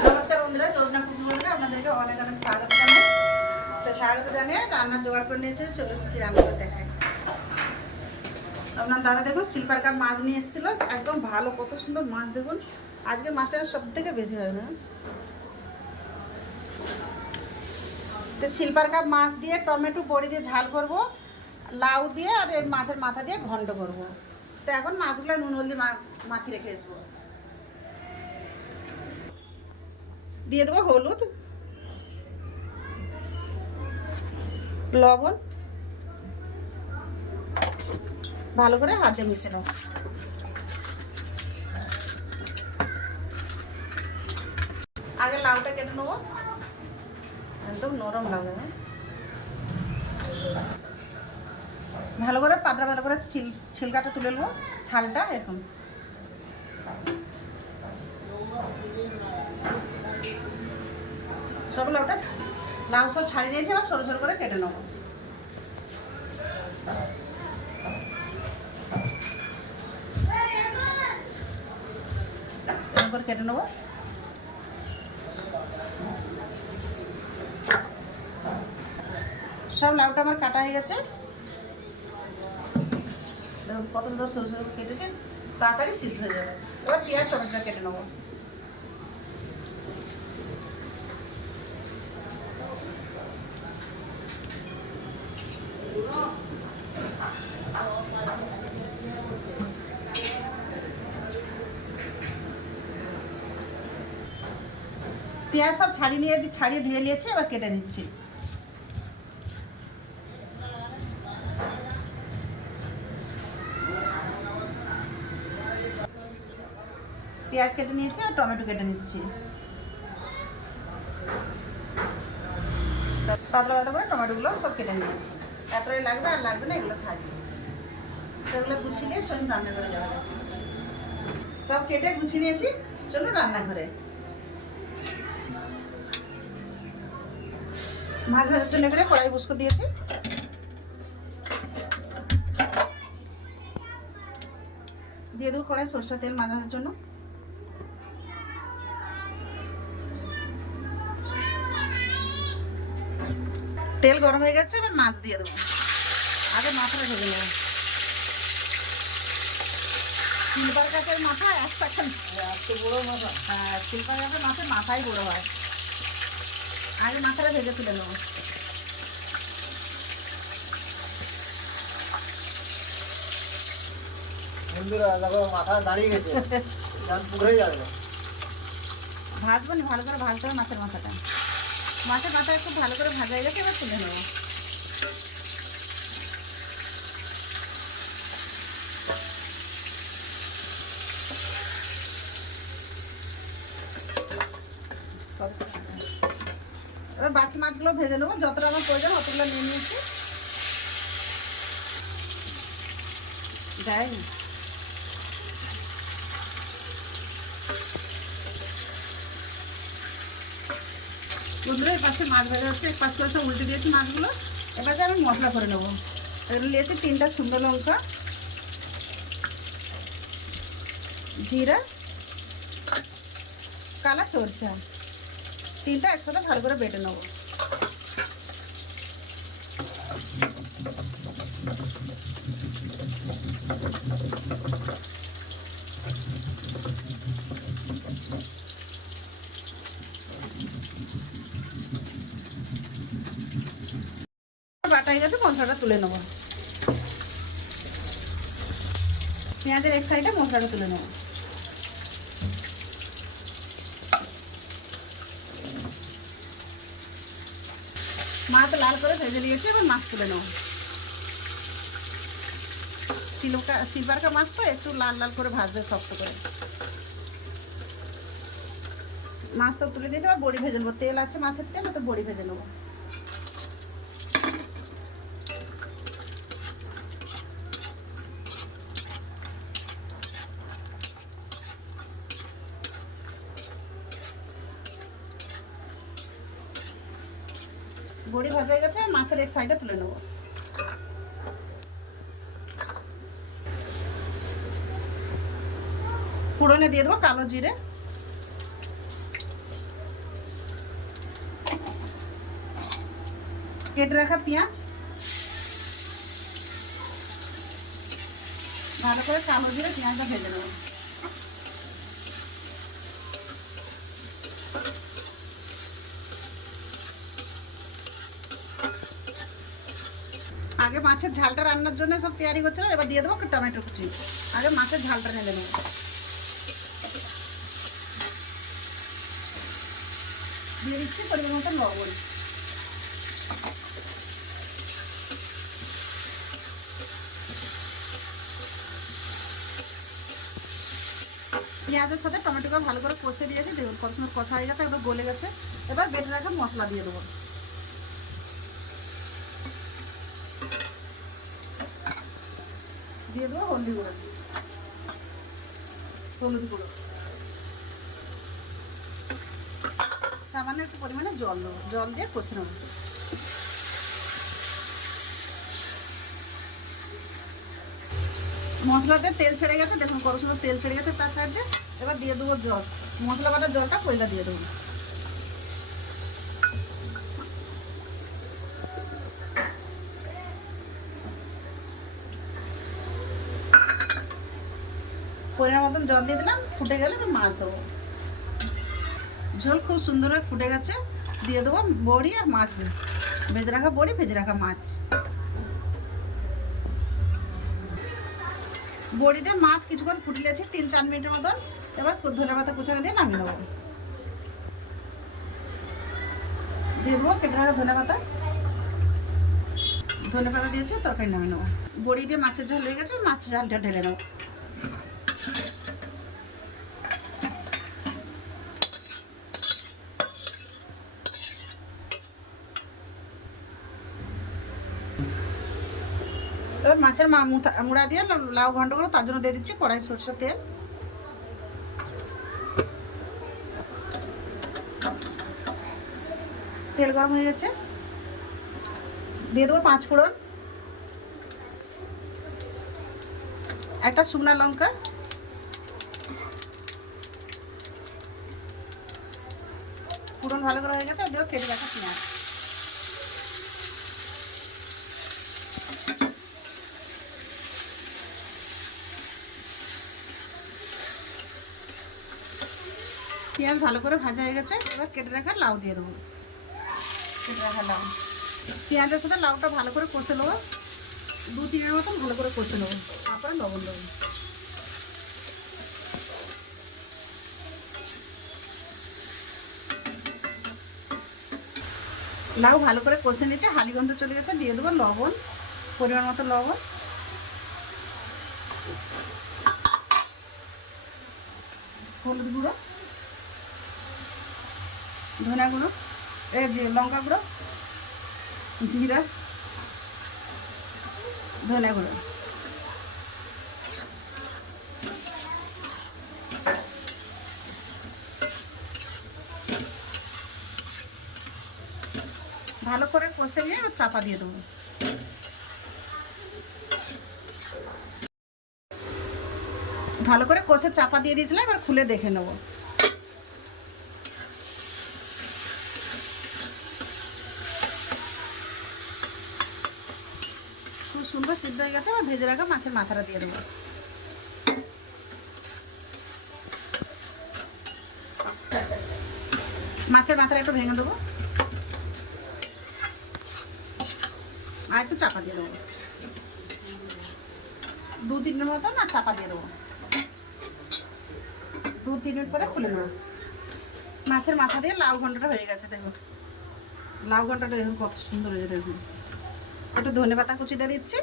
নমস্কার বন্ধুরা যোজনা কুকুরকে আপনাদেরকে অনেক অনেক স্বাগত জানাই। তো স্বাগত জানিয়ে রান্না জোগাড় করে নিয়েছে, চলুন কি রান্না করে দেখাই। আপনার দাদা দেখুন সিলভার কাপ মাছ নিয়ে এসেছিল, একদম ভালো, কত সুন্দর মাছ দেখুন। আজকের মাছটা সব থেকে বেশি হয় না তো সিলভার কাপ মাছ দিয়ে টমেটো বড়ি দিয়ে ঝাল করব, লাউ দিয়ে আর মাছের মাথা দিয়ে ঘন্ট করব। তো এখন মাছগুলো নুন হলদি মা- মাখিয়ে রেখে আসব দিয়ে দেবো হলুদ, লবণ, ভালো করে হাতে মিশে নেব। আগে লাউটা কেটে নেব। একদম নরম লাউ হ্যাঁ ভালো করে, পাতলা ভালো করে ছিল, ছিলকাটা তুলে নেব, ছালটা এখন সব লাউটা লাউ সব ছাড়িয়ে নিয়েছি, এবার সরু সরু করে কেটে নেব। করে কেটে নেব। সব লাউটা আমার কাটা হয়ে গেছে। কত সুন্দর সরু সরু কেটেছে, তাড়াতাড়ি সিদ্ধ হয়ে যাবে। এবার পেঁয়াজ টমেটো কেটে নেব। পেঁয়াজ সব ছাড়িয়ে নিয়ে, ছাড়িয়ে ধুয়ে নিয়েছি, এবার কেটে নিচ্ছি। পেঁয়াজ কেটে নিয়েছি আর টমেটো কেটে নিচ্ছি। পাতলা পাতলা করে টমেটোগুলো সব কেটে নিয়েছি। এতটাই লাগবে আর লাগবে না, এগুলো থাকবে। এগুলো গুছিয়ে নিয়ে চলুন রান্না করে যাওয়া সব কেটে গুছিয়ে নিয়েছি, চলুন রান্নাঘরে। মাছ ভাজার জন্য এবারে কড়াই বসকো দিয়েছি। দিয়ে দেবো কড়াই সরষের তেল মাছ ভাজার জন্য। তেল গরম হয়ে গেছে এবার মাছ দিয়ে দেবো। আগে মাথাটা ভেজে নেব। সিলভার কাপের মাথা একটা বড় মাথা। হ্যাঁ সিলভার কাপের মাছের মাথাই বড় হয়। আগে মাথাটা ভেজে তুলে নেব। বন্ধুরা দেখো মাথা দাঁড়িয়ে গেছে। পুকুরে যাবে। ভাজবো না? ভালো করে ভাজতে হবে মাছের মাথাটা। মাছের মাথা একটু ভালো করে ভাজা হয়ে গেছে এবার তুলে নেব এবার বাকি মাছগুলো ভেজে নেব। যতটা আমার প্রয়োজন অতগুলো নিয়ে নিয়েছি। দেয় বন্ধুরা এই পাশে মাছ ভাজা হচ্ছে। এক পাশ করে উল্টে দিয়েছি মাছগুলো। এবারে আমি মশলা করে নেব। এগুলো নিয়েছি তিনটা শুকনো লঙ্কা, জিরা, কালা সরষা। তিনটা একসাথে ভালো করে বেটে নেব। বাটা গেছে, মশলাটা তুলে নেব। পেঁয়াজের এক সাইডে মশলাটা তুলে নেব। মাছ লাল করে ভেজে দিয়েছি এবার মাছ তুলে নেব। সিলকা সিলভারকা মাছ তো, একটু লাল লাল করে ভাজবে শক্ত করে। মাছ তুলে দিয়েছি আবার বড়ি ভেজে নেব। তেল আছে মাছের তেল তো বড়ি ভেজে নেব। বড়ি ভাজা হয়ে গেছে, মাছের এক সাইডে তুলে নেব। ফোড়নে দিয়ে দেবো কালো জিরে। কেটে রাখা পেঁয়াজ। ভালো করে কালো জিরে পেঁয়াজটা ভেজে নেব। আগে মাছের ঝালটা রান্নার জন্য সব তৈরি করছিলাম, এবার দিয়ে দেবো টমেটো কুচি। আগে মাছের ঝালটা নেবে নেব। দিয়ে দিচ্ছি, পরিমাণ মতো লবণ। পেঁয়াজের সাথে টমেটোকে ভালো করে কষে দিয়েছি, দেখুন কত সুন্দর কষা হয়ে গেছে, একদম গলে গেছে। এবার বেটে রাখা মশলা দিয়ে দেবো। দিয়ে দেবো হলদি গুঁড়ো। হলুদ গুঁড়ো। সামান্য একটু পরিমাণে জল দেবো। জল দিয়ে কষে নেব। মশলাতে তেল ছেড়ে গেছে, দেখুন কত সুন্দর তেল ছেড়ে গেছে তার সাইডে এবার দিয়ে দেবো জল। মশলা বাটার জলটা পয়লা দিয়ে দেবো। পরিমাণ মতন জল দিয়ে দিলাম, ফুটে গেলে আমি মাছ দেবো। ঝোল খুব সুন্দর হয়ে ফুটে গেছে। দিয়ে দেবো বড়ি আর মাছ ভেজে। রাখা বড়ি, ভেজে রাখা মাছ। বড়ি দিয়ে মাছ কিছুক্ষণ ফুটিয়েছি তিন চার মিনিটের মতন। এবার ধনে পাতা কুচানো দিয়ে নামিয়ে দেবো দিয়ে দেবো কেটে রাখা ধনে পাতা। ধনে পাতা দিয়েছি, তরকারি নামিয়ে নেব। বড়ি দিয়ে মাছের ঝাল হয়ে গেছে, মাছের ঝালটা ঢেলে নেব। এবার মাছের মা মুড়া দিয়ে লাউ করে তার জন্য দিয়ে দিচ্ছি কড়াই সরষের তেল। তেল গরম হয়ে গেছে। দিয়ে দেবো পাঁচ ফোড়ন। একটা শুকনা লঙ্কা। ফোড়ন ভালো করে হয়ে গেছে দেবো কেটে রাখা পেঁয়াজ। ভালো করে ভাজা হয়ে গেছে। এবার কেটে রাখা লাউ দিয়ে দেবো। কেটে রাখা লাউ। পেঁয়াজের সাথে লাউটা ভালো করে কষে নেব। দু তিনের মতন ভালো করে কষে নেব। তারপরে লবণ দেবো। লাউ ভালো করে কষে নিয়েছে হালিগন্ধ চলে গেছে। দিয়ে দেবো লবণ, পরিমাণ মতো লবণ। হলুদ গুঁড়ো। ধনা গুঁড়ো, এই যে লঙ্কা গুঁড়ো, জিরা, ধনে গুঁড়ো। ভালো করে কষে নিয়ে চাপা দিয়ে দেবো। ভালো করে কষে চাপা দিয়ে দিয়েছিলাম, এবার খুলে দেখে নেব খুব সুন্দর সিদ্ধ হয়ে গেছে, এবার ভেজে রাখা মাছের মাথাটা দিয়ে দেবো। মাছের মাথাটা একটু ভেঙে দেবো। আর একটু চাপা দিয়ে দেবো। দু তিন মতো না চাপা দিয়ে দেবো। দু তিন মিনিট পরে খুলে নেব। মাছের মাথা দিয়ে লাউ ঘন্টাটা হয়ে গেছে, দেখুন। লাউ ঘন্টাটা দেখুন কত সুন্দর হয়েছে, দেখুন। একটু ধনে পাতা কুচি দিয়ে দিচ্ছি।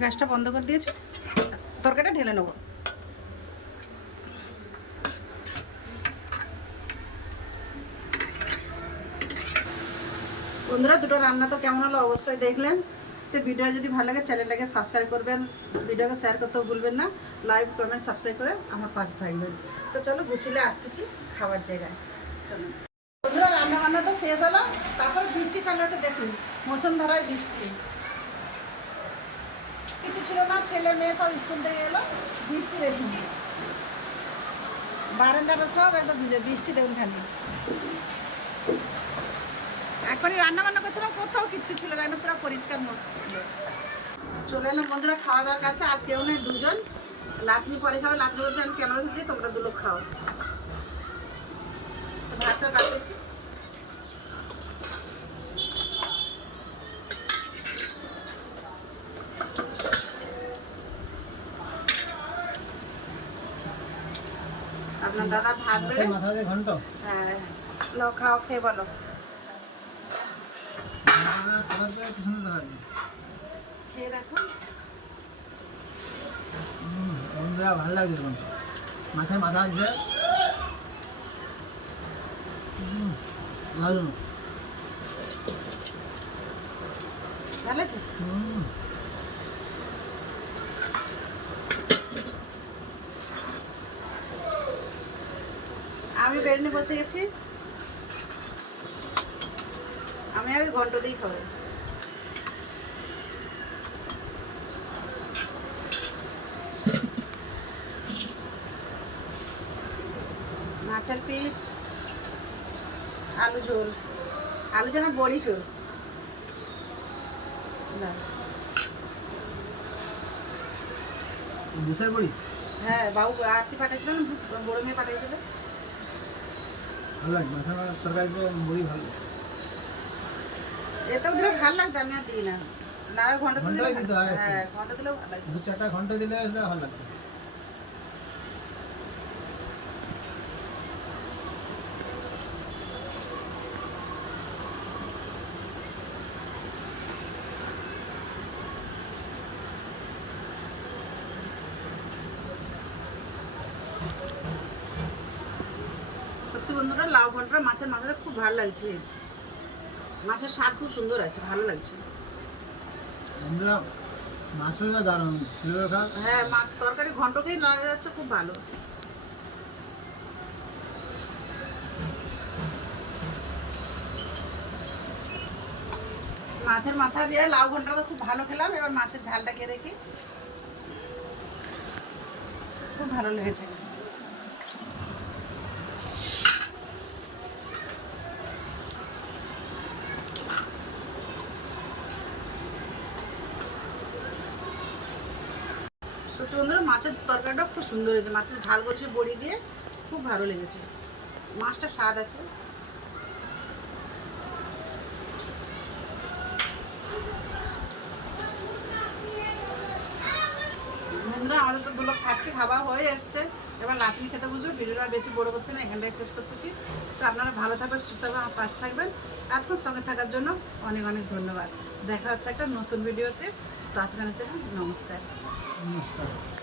গ্যাসটা বন্ধ করে দিয়েছি। তরকারিটা ঢেলে নেব। বন্ধুরা, দুটো রান্না তো কেমন হলো অবশ্যই দেখলেন। তো ভিডিও যদি ভালো লাগে, চ্যানেলটাকে সাবস্ক্রাইব করবেন। ভিডিওকে শেয়ার করতেও ভুলবেন না। লাইভ কমেন্ট সাবস্ক্রাইব করে আমার পাশে থাকবেন। তো চলো গুছিলে আসতেছি খাবার জায়গায়। চলো। বন্ধুরা রান্না বান্না তো শেষ হলো। তারপর বৃষ্টি চালু আছে দেখুন। মুসলধারায় বৃষ্টি। কিছু ছিল না, ছেলে মেয়ে সব স্কুল থেকে এলো, বৃষ্টি দেখুন। বারান্দাটা সব একদম ভিজে, বৃষ্টি দেখুন খালি। যখনই রান্না বান্না করছিলাম কোথাও কিচ্ছু ছিল না পুরো পরিষ্কার ছিল। চলে এলাম বন্ধুরা খাওয়া দাওয়ার কাছে, আজ কেউ নেই, দুজন। লাতনি পরে খাবে লাতনি বলছে, আমি ক্যামেরা ধরছি, তোমরা দুলোক খাও। ভাতটা পাঠিয়েছি আপনার দাদা ভাত মাথা দিয়ে ঘন্ট? হ্যাঁ খাও খেয়ে বলো। খেয়ে দেখো। বন্ধুরা ভালো লাগছে মাছের মাথা আছে দারুণ ভালো আছে আমি বেরোনে বসে গেছি। আমি আগে ঘন্ট দিই খাব মাছের পিস আলু ঝোল। আলু যেন বড়ি ঝোল। না। দেশের বড়ি? হ্যাঁ বাবু আত্মি পাঠিয়েছিল না? বড় মেয়ে পাঠিয়েছিল ভালো লাগে মাছের তরকারিতে মুড়ি ভালো এতেও দিলে ভালো লাগতো আমি আর দিই না। না ঘণ্টা দিলে দিতে হয় হ্যাঁ ঘণ্টা দিলে ভালো লাগতো দু চারটা ঘণ্টা দিলে ভালো লাগবে। বন্ধুরা লাউ ঘণ্টা মাছের মাথাতে খুব ভালো লাগছে। মাছের স্বাদ খুব সুন্দর আছে ভালো লাগছে। বন্ধুরা মাছও যা দারুণ ছিল হ্যাঁ মা তরকারি ঘন্টকেই লাগা যাচ্ছে খুব ভালো। মাছের মাথা দিয়ে লাউ ঘণ্টা তো খুব ভালো খেলাম এবার মাছের ঝালটা খেয়ে দেখি। খুব ভালো লেগেছে। সত্যি বন্ধুরা, মাছের তরকারিটা খুব সুন্দর হয়েছে। মাছের ঝাল করছে বড়ি দিয়ে খুব ভালো লেগেছে। মাছটা স্বাদ আছে। বন্ধুরা, আমাদের তো দুলো খাচ্ছি, খাওয়া হয়ে এসছে। এবার লাকড়ি খেতে বুঝবে ভিডিওটা বেশি বড় করছে না এখানটাই শেষ করতেছি। তো আপনারা ভালো থাকবেন, সুস্থ থাকবেন, আমার পাশে থাকবেন। এতক্ষণ সঙ্গে থাকার জন্য অনেক অনেক ধন্যবাদ। দেখা হচ্ছে একটা নতুন ভিডিওতে। জন্য নমস্কার। নমস্কার